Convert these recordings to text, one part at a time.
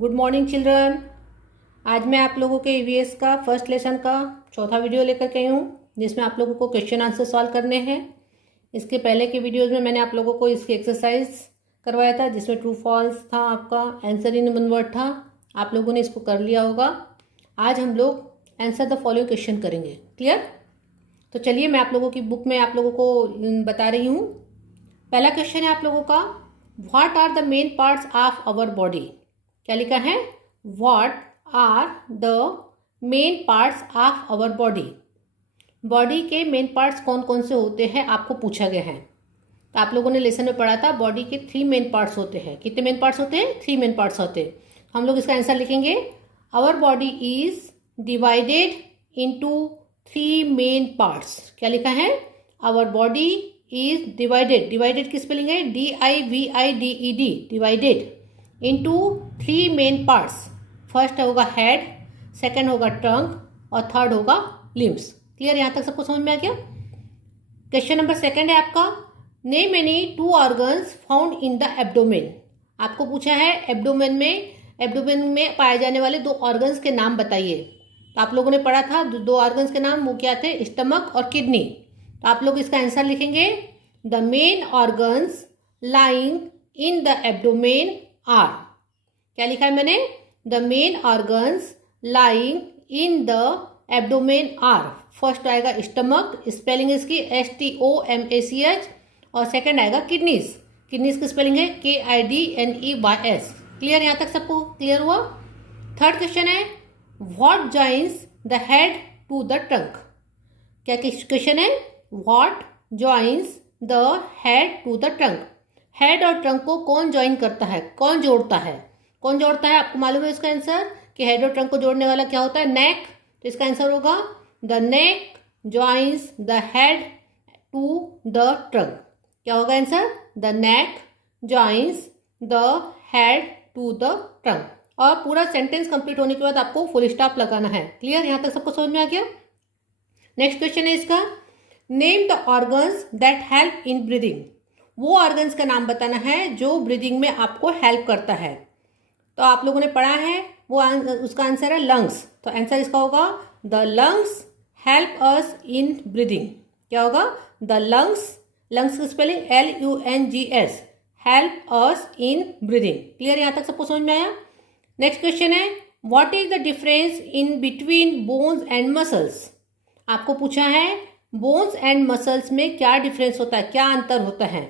Good morning children. आज मैं आप लोगों के ईवीएस का फर्स्ट लेसन का चौथा वीडियो लेकर के आई हूँ, जिसमें आप लोगों को क्वेश्चन आंसर सॉल्व करने हैं। इसके पहले के वीडियोज़ में मैंने आप लोगों को इसकी एक्सरसाइज करवाया था, जिसमें ट्रू फॉल्स था, आपका आंसर इन वन वर्ड था। आप लोगों ने इसको कर लिया होगा। आज हम लोग आंसर द फॉलोइंग क्वेश्चन करेंगे। क्लियर? तो चलिए मैं आप लोगों की बुक में आप लोगों को बता रही हूँ। पहला क्वेश्चन है आप लोगों का, what are the main parts of our body. क्या लिखा है? What are the main parts of our body. Body के मेन पार्ट्स कौन कौन से होते हैं आपको पूछा गया है। तो आप लोगों ने लेसन में पढ़ा था, बॉडी के 3 मेन पार्ट्स होते हैं। कितने मेन पार्ट्स होते हैं? 3 मेन पार्ट्स होते हैं। हम लोग इसका आंसर लिखेंगे, our body is divided into 3 main parts. क्या लिखा है? Our body is divided. Divided की स्पेलिंग है DIVIDED, divided into 3 main parts. First होगा हेड, सेकंड होगा ट्रंक और थर्ड होगा लिम्स। क्लियर? यहां तक सबको समझ में आ गया? क्वेश्चन नंबर सेकंड है आपका, name any 2 organs found in the abdomen. आपको पूछा है एब्डोमेन में पाए जाने वाले 2 ऑर्गन्स के नाम बताइए। तो आप लोगों ने पढ़ा था 2 ऑर्गन्स के नाम, वो क्या थे? स्टमक और किडनी। तो आप लोग इसका आंसर लिखेंगे, the main organs lying in the abdomen are. क्या लिखा है मैंने? The main organs lying in the abdomen are. First आएगा स्टमक, स्पेलिंग इसकी STOMACH, और सेकंड आएगा किडनीज। किडनीज की स्पेलिंग है KIDNEYS। क्लियर? यहां तक सबको क्लियर हुआ? थर्ड क्वेश्चन है, what joins the head to the trunk. क्या क्वेश्चन है? What joins the head to the trunk. Head और ट्रंक को कौन ज्वाइन करता है, कौन जोड़ता है? कौन जोड़ता है? आपको मालूम है इसका आंसर कि हेड और ट्रंक को जोड़ने वाला क्या होता है? नेक। तो इसका आंसर होगा, the neck joins the head to the trunk. क्या होगा answer? The neck joins the head to the trunk. और पूरा सेंटेंस कंप्लीट होने के बाद आपको फुल स्टॉप लगाना है। क्लियर? यहां तक सबको समझ में आ गया? नेक्स्ट क्वेश्चन है इसका, name the organs that help in breathing. वो ऑर्गन्स का नाम बताना है जो ब्रीदिंग में आपको हेल्प करता है। तो आप लोगों ने पढ़ा है, वो उसका आंसर है लंग्स। तो आंसर इसका होगा, the lungs help us in breathing. क्या होगा? द लंग्स, लंग्स की spelling LUNGS, help us in breathing. Clear? यहां तक सबको समझ में आया? नेक्स्ट क्वेश्चन है, what is the difference in between bones and muscles. आपको पूछा है बोन्स एंड मसल्स में क्या डिफरेंस होता है, क्या अंतर होता है।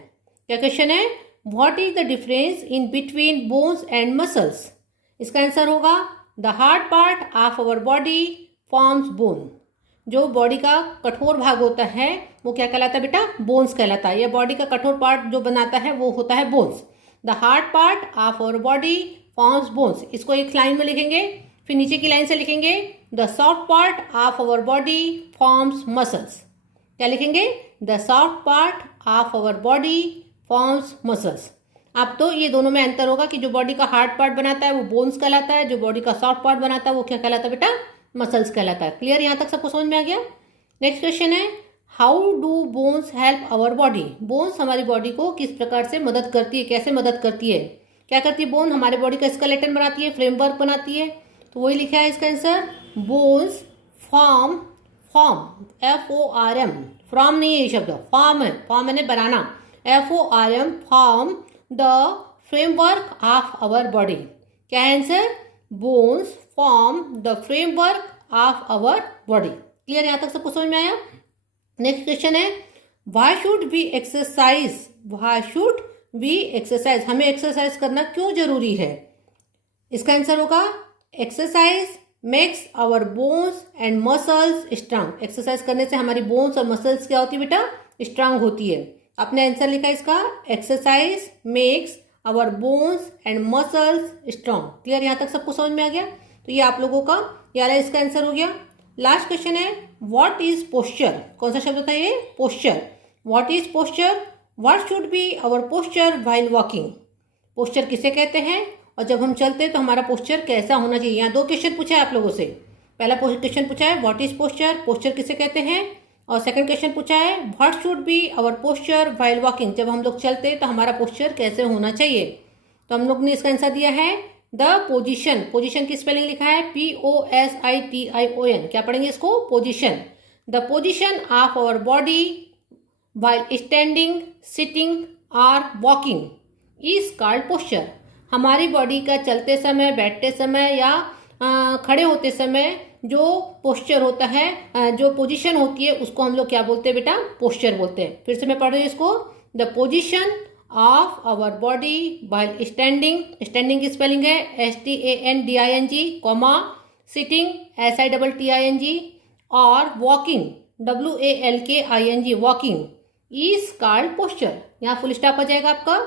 क्या क्वेश्चन है? What is the difference in between bones and muscles. इसका आंसर होगा, the hard part of our body forms bone. जो बॉडी का कठोर भाग होता है वो क्या कहलाता है बेटा? बोन्स कहलाता है। या बॉडी का कठोर पार्ट जो बनाता है वो होता है bones. The hard part of our body forms bones. इसको एक लाइन में लिखेंगे, फिर नीचे की लाइन से लिखेंगे, the soft part of our body forms muscles. क्या लिखेंगे? The soft part of our body forms muscles. अब तो ये दोनों में अंतर होगा कि जो बॉडी का हार्ड पार्ट बनाता है वो बोन्स कहलाता है, जो बॉडी का सॉफ्ट पार्ट बनाता है वो क्या कहलाता है बेटा? मसल्स कहलाता है। क्लियर? यहां तक सबको समझ में आ गया? नेक्स्ट क्वेश्चन है, how do bones help our body. Bones हमारी बॉडी को किस प्रकार से मदद करती है, कैसे मदद करती है? क्या करती है? बोन हमारे बॉडी का स्केलेटन बनाती है, फ्रेमवर्क बनाती है। तो वही लिखा है इसका answer, bones form FORM, from नहीं है ये शब्द, फॉर्म है, फॉर्म मैंने बनाना, FORM form the framework of our body. क्या है answer? Bones form the framework of our body. Clear? यहां तक सबको समझ में आया? नेक्स्ट क्वेश्चन है, why should we exercise. Why should we exercise, हमें एक्सरसाइज करना क्यों जरूरी है। इसका आंसर होगा, exercise makes our bones and muscles strong. Exercise करने से हमारी बोन्स और मसल्स क्या होती है बेटा? स्ट्रांग होती है। आपने आंसर लिखा इसका, exercise makes our bones and muscles strong. Clear? यहां तक सबको समझ में आ गया? तो ये आप लोगों का यार इसका आंसर हो गया। लास्ट क्वेश्चन है, व्हाट इज पोस्चर। कौन सा शब्द होता है ये? Posture. What is posture, what should be our posture while walking. Posture किसे कहते हैं और जब हम चलते हैं तो हमारा पोस्चर कैसा होना चाहिए। यहाँ 2 क्वेश्चन पूछा है आप लोगों से। पहला क्वेश्चन पूछा है व्हाट इज पोस्चर, पोस्चर किसे कहते हैं, और सेकंड क्वेश्चन पूछा है what should be our posture while walking. जब हम लोग चलते हैं तो हमारा पोस्चर कैसे होना चाहिए। तो हम लोग ने इसका आंसर दिया है द पोजिशन, पोजिशन की स्पेलिंग लिखा है POSITION, क्या पढ़ेंगे इसको? Position. The position of our body while standing, sitting or walking is called posture। हमारी बॉडी का चलते समय, बैठते समय या खड़े होते समय जो पोस्चर होता है, जो पोजीशन होती है, उसको हम लोग क्या बोलते हैं बेटा? पोस्चर बोलते हैं। फिर से मैं पढ़ रही हूँ इसको। The position of our body while standing, standing की स्पेलिंग है STANDING, कॉमा सिटिंग SITTING और walking WALKING, walking is called posture. यहाँ फुल स्टॉप आ जाएगा आपका।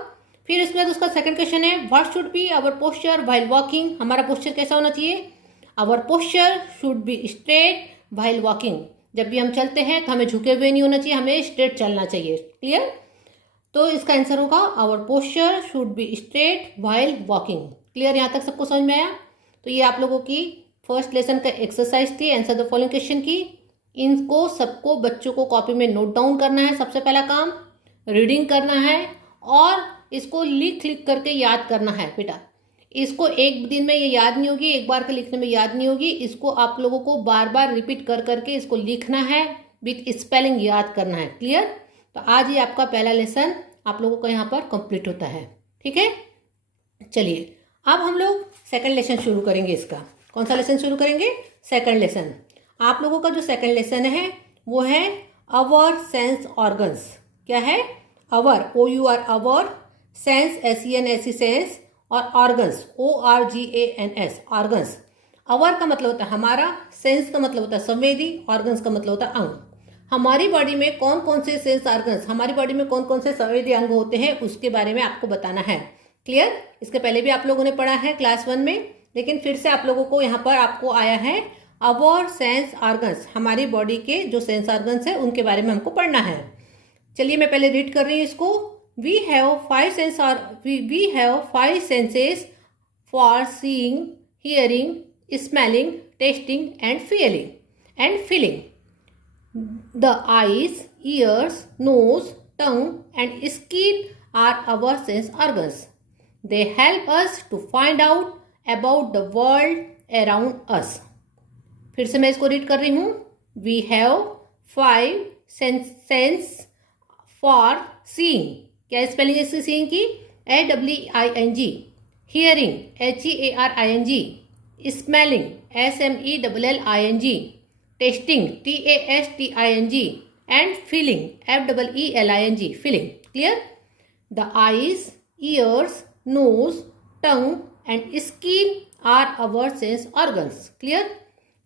फिर इसके बाद उसका सेकंड क्वेश्चन है what should be our posture while walking. हमारा पोस्चर कैसा होना चाहिए? Our posture should be straight while walking. जब भी हम चलते हैं तो हमें झुके हुए नहीं होना चाहिए, हमें स्ट्रेट चलना चाहिए। क्लियर? तो इसका आंसर होगा our posture should be straight while walking. Clear? यहाँ तक सबको समझ में आया? तो ये आप लोगों की फर्स्ट लेसन का एक्सरसाइज थी, आंसर द फॉलोइंग क्वेश्चन की। इनको सबको बच्चों को कॉपी में नोट डाउन करना है, सबसे पहला काम रीडिंग करना है और इसको लिख लिख करके याद करना है बेटा। इसको एक दिन में ये याद नहीं होगी, एक बार के लिखने में याद नहीं होगी, इसको आप लोगों को बार बार रिपीट कर करके इसको लिखना है, विथ स्पेलिंग याद करना है। क्लियर? तो आज ये आपका पहला लेसन आप लोगों का यहाँ पर कंप्लीट होता है। ठीक है, चलिए अब हम लोग सेकंड लेसन शुरू करेंगे। इसका कौन सा लेसन शुरू करेंगे? Second lesson. आप लोगों का जो सेकंड लेसन है वो है अवर सेंस ऑर्गन्स। क्या है? अवर, OUR, our, sense SENS, sense, और ऑर्गन्स ORGANS, ऑर्गन्स। अवर का मतलब होता है हमारा, सेंस का मतलब होता है संवेदी, ऑर्गन्स का मतलब होता है अंग। हमारी बॉडी में कौन कौन से सेंस ऑर्गन्स, हमारी बॉडी में कौन कौन से संवेदी अंग होते हैं उसके बारे में आपको बताना है। क्लियर? इसके पहले भी आप लोगों ने पढ़ा है क्लास 1 में, लेकिन फिर से आप लोगों को यहाँ पर आपको आया है अवर सेंस ऑर्गन्स। हमारी बॉडी के जो सेंस ऑर्गन्स है उनके बारे में हमको पढ़ना है। चलिए मैं पहले रीड कर रही हूँ इसको। We have 5 senses for seeing, hearing, smelling, tasting and feeling. The eyes, ears, nose, tongue and skin are our sense organs. They help us to find out about the world around us. फिर से मैं इसको read कर रही हूँ। We have 5 sense for seeing. क्या spelling है इसकी सीइंग की? AWING। Hearing HEARING। Smelling SMELLING। Tasting TASTING and feeling FEELING, feeling. Clear? The eyes, ears, nose, tongue and skin are our sense organs. Clear?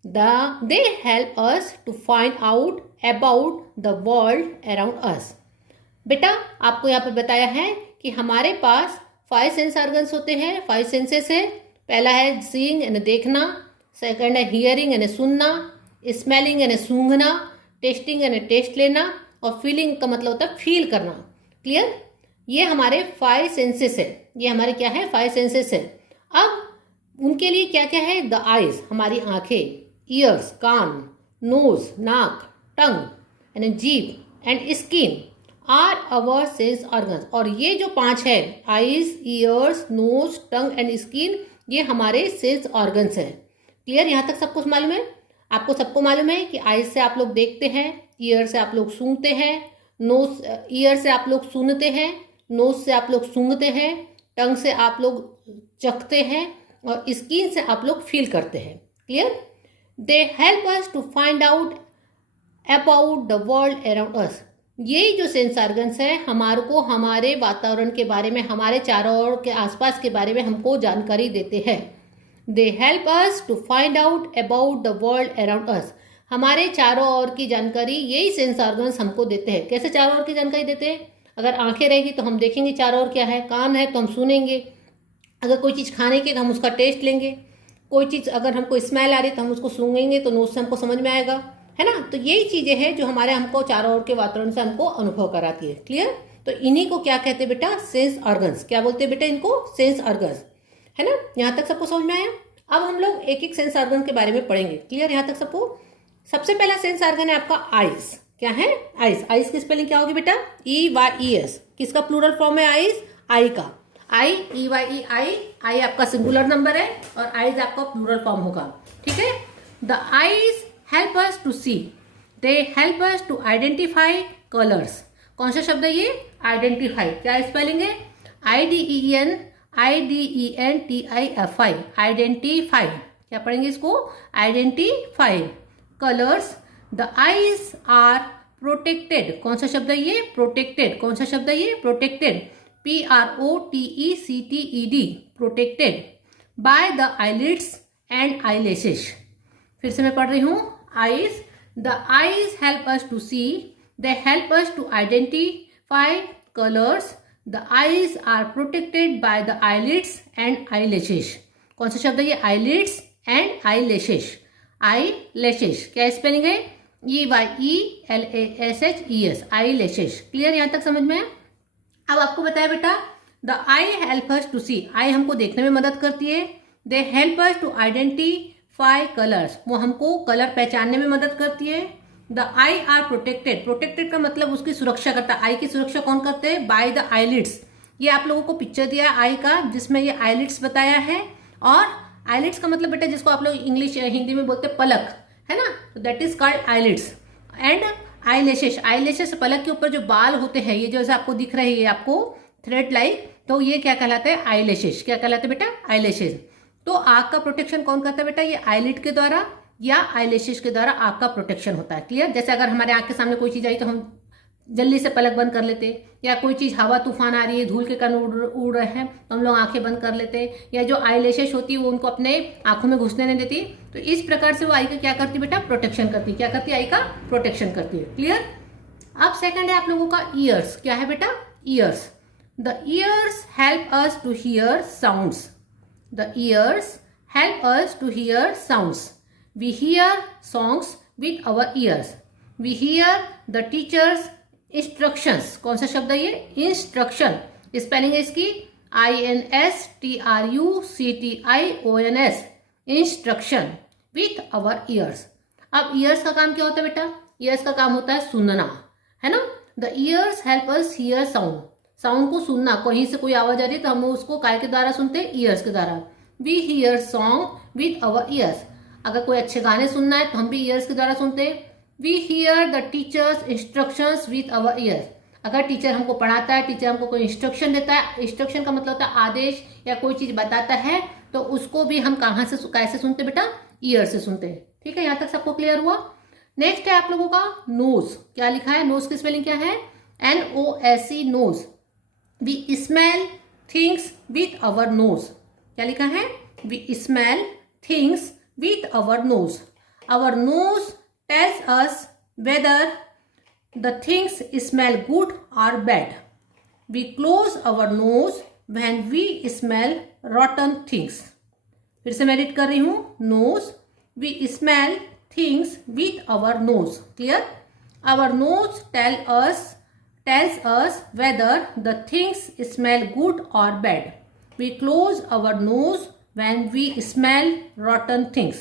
They help us to find out about the world around us। बेटा आपको यहाँ पर बताया है कि हमारे पास 5 sense organs होते हैं, 5 सेंसेस है। पहला है सीइंग यानी देखना, सेकंड है हियरिंग यानी सुनना, स्मेलिंग यानी सूंघना, टेस्टिंग यानी टेस्ट लेना, और फीलिंग का मतलब होता है फील करना। क्लियर? ये हमारे 5 सेंसेस है, ये हमारे क्या है? 5 सेंसेस है। अब उनके लिए क्या क्या है? द आईज, हमारी आंखें, ईयर्स, कान, नोज, नाक, टंग यानी जीभ, and skin are our sense organs. और ये जो 5 है, eyes, ears, nose, tongue and skin, ये हमारे सेंस ऑर्गन्स है। क्लियर? यहाँ तक सब कुछ मालूम है? आपको सबको मालूम है कि आईज से आप लोग देखते हैं, ईयर से आप लोग सूंघते हैं, नोज, ईयर से आप लोग सुनते हैं, नोज से आप लोग सूंघते हैं, टंग से आप लोग चखते हैं, और स्किन से आप लोग फील करते हैं। Clear? They help us to find out about the world around us. ये जो सेंस ऑर्गन्स है हमारे को हमारे वातावरण के बारे में, हमारे चारों ओर के आसपास के बारे में हमको जानकारी देते हैं। They help us to find out about the world around us. हमारे चारों ओर की जानकारी यही सेंस ऑर्गन्स हमको देते हैं। कैसे चारों ओर की जानकारी देते हैं? अगर आंखें रहेगी तो हम देखेंगे चारों ओर क्या है, कान है तो हम सुनेंगे, अगर कोई चीज़ खाने की तो हम उसका टेस्ट लेंगे, कोई चीज़ अगर हमको स्मेल आ रही तो हम उसको सूंघेंगे तो नोज से हमको समझ में आएगा, है ना। तो यही चीज़ें हैं जो हमारे हमको चारों ओर के वातावरण से हमको अनुभव कराती है। क्लियर? तो इन्हीं को क्या कहते हैं बेटा? Sense organs. क्या बोलते हैं बेटा इनको? सेंस ऑर्गन्स, है ना। यहाँ तक सबको समझ में आया? अब हम लोग एक एक सेंस ऑर्गन के बारे में पढ़ेंगे। क्लियर? यहाँ तक सबको? सबसे पहला सेंस ऑर्गन है आपका आइज। क्या है? आइज। आइज की स्पेलिंग क्या होगी बेटा? EYES। किसका प्लूरल फॉर्म है आइज? आई का। आई, EYE आई, आई आपका सिंगुलर नंबर है और आईज आपका प्लूरल फॉर्म होगा, ठीक है। The eyes help us to see, they help us to identify colours. कौन सा शब्द है ये? आइडेंटिफाई। क्या स्पेलिंग है? IDENTIFI, identify. क्या पढ़ेंगे इसको? Identify colours. The eyes are protected. कौन सा शब्द है ये? प्रोटेक्टेड। कौन सा शब्द है ये? Protected. PROTECTED, protected by the eyelids and eyelashes. फिर से मैं पढ़ रही हूं। Eyes, the eyes help us to see, they help us to identify colours, the eyes are protected by the eyelids and eyelashes. कौन सा शब्द है ये? Eyelids and eyelashes. आईलैशेस क्या स्पेलिंग है? EYELASHES, eyelashes. क्लियर? यहां तक समझ में? अब आपको बताया बेटा, the eye help us to see, आई हमको देखने में मदद करती है। They help us to identify colours, वो हमको कलर पहचानने में मदद करती है। The eye are protected, protected का मतलब उसकी सुरक्षा करता है। आई की सुरक्षा कौन करते हैं? Bye the eyelids. ये आप लोगों को पिक्चर दिया आई का, जिसमें ये आईलिड्स बताया है। और आईलिड्स का मतलब बेटा जिसको आप लोग इंग्लिश हिंदी में बोलते हैं पलक, है ना, तो that is called eyelids. And eyelashes, eyelashes पलक के ऊपर जो बाल होते हैं, ये जैसे आपको दिख रही है आपको थ्रेड लाइक, तो ये क्या कहलाते हैं? आईलैशेस। क्या कहलाते हैं बेटा? आईलैशेस। तो आंख का प्रोटेक्शन कौन करता है बेटा? ये आईलिड के द्वारा या आईलैशेस के द्वारा आंख का प्रोटेक्शन होता है। क्लियर? जैसे अगर हमारे आंख के सामने कोई चीज आई तो हम जल्दी से पलक बंद कर लेते, या कोई चीज हवा तूफान आ रही है, धूल के कण उड़ रहे हैं तो हम लोग आंखें बंद कर लेते, या जो आईलैशेस होती है वो उनको अपने आंखों में घुसने नहीं देती। तो इस प्रकार से वो आई का क्या करती है बेटा? प्रोटेक्शन करती है। क्या करती है? आई का प्रोटेक्शन करती है। क्लियर? अब सेकंड है आप लोगों का ईयर्स। क्या है बेटा? Ears. The ears help us to hear sounds, the ears help us to hear sounds. We hear songs with our ears, we hear the teachers instructions. कौन सा शब्द है ये? इंस्ट्रक्शन। स्पेलिंग है इसकी INSTRUCTIONS, instruction with our ears. अब ears का काम क्या होता है बेटा? ईयर्स का काम होता है सुनना, है ना। The ears help us here sound, sound को सुनना। कहीं से कोई आवाज आ रही है तो हम उसको काय के द्वारा सुनते हैं? ईयर्स के द्वारा। We hear song with our ears, अगर कोई अच्छे गाने सुनना है तो हम भी ईयर्स के द्वारा सुनते हैं। We hear the teachers instructions with our ears, अगर टीचर हमको पढ़ाता है, टीचर हमको कोई इंस्ट्रक्शन देता है, इंस्ट्रक्शन का मतलब होता है आदेश, या कोई चीज बताता है, तो उसको भी हम कहाँ से कैसे सुनते बेटा? ईयर से सुनते हैं। ठीक है? यहां तक सबको क्लियर हुआ? नेक्स्ट है आप लोगों का नोज। क्या लिखा है? नोज की स्पेलिंग क्या है? NOSE, nose. We smell things with our nose. क्या लिखा है? We smell things with our nose. Our nose tells us whether the things smell good or bad. We close our nose when we smell rotten things. फिर से मैं read कर रही हूं। nose, we smell things with our nose. Clear? Our nose tells us whether the things smell good or bad. We close our nose when we smell rotten things.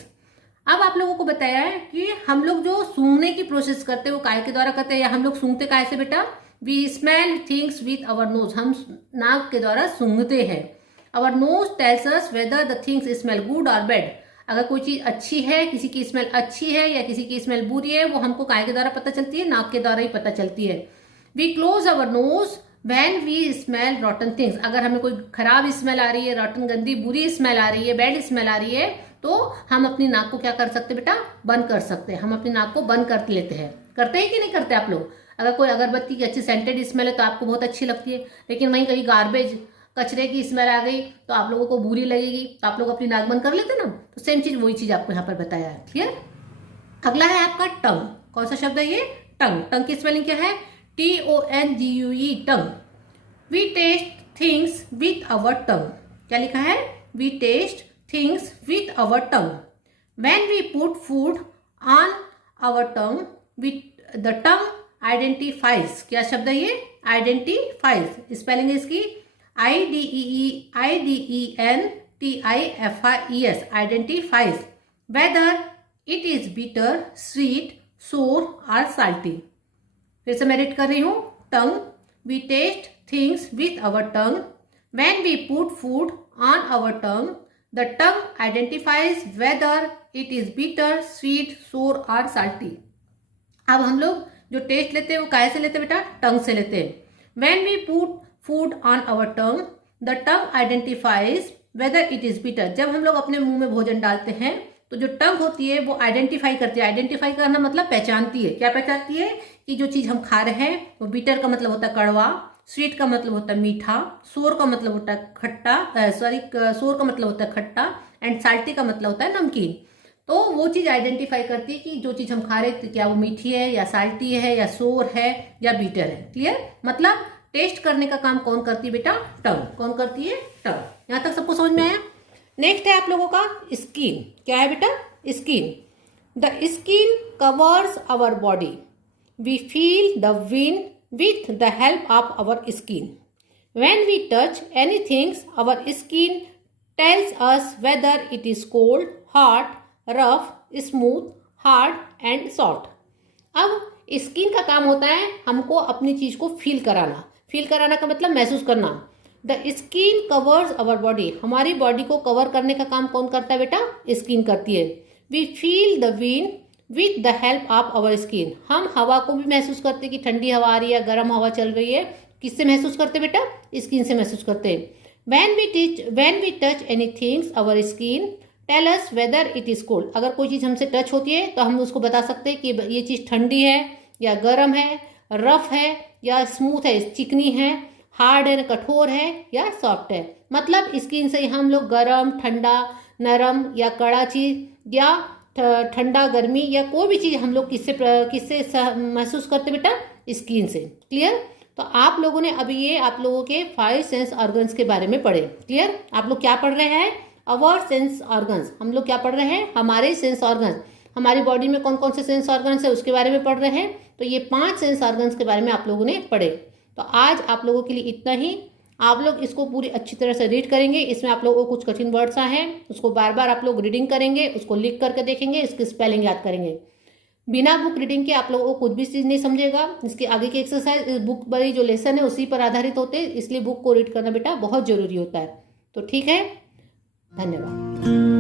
अब आप लोगों को बताया है कि हम लोग जो सूंघने की प्रोसेस करते हैं वो काय के द्वारा करते हैं, या हम लोग सूंघते काय से बेटा? We smell things with our nose, हम नाक के द्वारा सूंघते हैं। Our nose tells us whether the things smell good और बैड, अगर कोई चीज अच्छी है, किसी की स्मेल अच्छी है या किसी की स्मेल बुरी है, वो हमको काय के द्वारा पता चलती है? नाक के द्वारा ही पता चलती है। We close our nose when we smell rotten things, अगर हमें कोई खराब स्मेल आ रही है, रॉटन गंदी बुरी स्मेल आ रही है, बैड स्मेल आ रही है, तो हम अपनी नाक को क्या कर सकते बेटा? बंद कर सकते हैं। हम अपनी नाक को बंद कर लेते हैं। करते हैं कि नहीं करते आप लोग? अगर कोई अगरबत्ती की अच्छी सेंटेड स्मेल है तो आपको बहुत अच्छी लगती है, लेकिन वहीं कहीं गार्बेज कचरे की स्मेल आ गई तो आप लोगों को बुरी लगेगी, तो आप लोग अपनी नाक बंद कर लेते ना। तो सेम चीज वही चीज आपको यहाँ पर बताया है। क्लियर? अगला है आपका टंग। कौन सा शब्द है ये? टंग। टंग की स्पेलिंग क्या है? TONGUE, tongue. We taste things with our tongue. क्या लिखा है? We taste things with our tongue. When we put food on our tongue, the tongue identifies. क्या शब्द है ये? Identifies. स्पेलिंग है इसकी IDENTIFIES, identifies whether it is bitter, sweet, sour or salty. फिर से मैं रीड कर रही हूँ। tongue, we taste things with our tongue. When we put food on our tongue, the tongue identifies whether it is bitter, sweet, sour or salty. अब हम लोग जो टेस्ट लेते हैं वो काहे से लेते हैं बेटा? टंग से लेते हैं। When we put food on our tongue, the tongue identifies whether it is bitter. जब हम लोग अपने मुंह में भोजन डालते हैं तो जो टंग होती है वो आइडेंटिफाई करती है। आइडेंटिफाई करना मतलब पहचानती है। क्या पहचानती है? कि जो चीज हम खा रहे हैं वो बिटर का मतलब होता है कड़वा, स्वीट का मतलब होता है मीठा, सोर का मतलब होता है खट्टा, सोर का मतलब होता है खट्टा एंड साल्टी का मतलब होता है नमकीन। तो वो चीज आइडेंटिफाई करती है कि जो चीज हम खा रहे हैं क्या वो मीठी है या साल्टी है या सोर है या बीटर है। क्लियर? मतलब टेस्ट करने का काम कौन करती है बेटा? टंग। कौन करती है? टंग। यहां तक सबको समझ में आया? नेक्स्ट है आप लोगों का स्किन। क्या है बेटा? Skin. The skin covers our body, we feel the wind with the help of our skin. When we touch anything, our skin tells us whether it is cold, hot, rough, smooth, hard and soft. अब skin का काम होता है हमको अपनी चीज को feel कराना। फील कराना का मतलब महसूस करना। The skin covers our body, हमारी बॉडी को कवर करने का काम कौन करता है बेटा? स्किन करती है। We feel the wind with the help of our skin, हम हवा को भी महसूस करते हैं कि ठंडी हवा आ रही है, गर्म हवा चल रही है। किससे महसूस करते बेटा? स्किन से महसूस करते हैं। when we touch anything, our skin tell us whether it is cold. अगर कोई चीज़ हमसे टच होती है तो हम उसको बता सकते हैं कि ये चीज़ ठंडी है या गर्म है, रफ है या स्मूथ है, चिकनी है, हार्ड है, कठोर है या सॉफ्ट है। मतलब स्किन से हम लोग गर्म, ठंडा, नरम या कड़ा चीज या ठंडा, गर्मी या कोई भी चीज़ हम लोग किससे महसूस करते बेटा? स्किन से। क्लियर? तो आप लोगों ने अभी ये आप लोगों के 5 सेंस ऑर्गन्स के बारे में पढ़े। क्लियर? आप लोग क्या पढ़ रहे हैं? अवर सेंस ऑर्गन्स। हम लोग क्या पढ़ रहे हैं? हमारे सेंस ऑर्गन्स। हमारी बॉडी में कौन कौन से सेंस ऑर्गन्स है उसके बारे में पढ़ रहे हैं। तो ये 5 सेंस ऑर्गन्स के बारे में आप लोगों ने पढ़े। तो आज आप लोगों के लिए इतना ही। आप लोग इसको पूरी अच्छी तरह से रीड करेंगे। इसमें आप लोगों को कुछ कठिन वर्ड्स हैं, उसको बार बार आप लोग रीडिंग करेंगे, उसको लिख करके देखेंगे, इसकी स्पेलिंग याद करेंगे। बिना बुक रीडिंग के आप लोगों को कुछ भी चीज़ नहीं समझेगा। इसके आगे की एक्सरसाइज बुक वाली जो लेसन है उसी पर आधारित होते हैं, इसलिए बुक को रीड करना बेटा बहुत जरूरी होता है। तो ठीक है, धन्यवाद।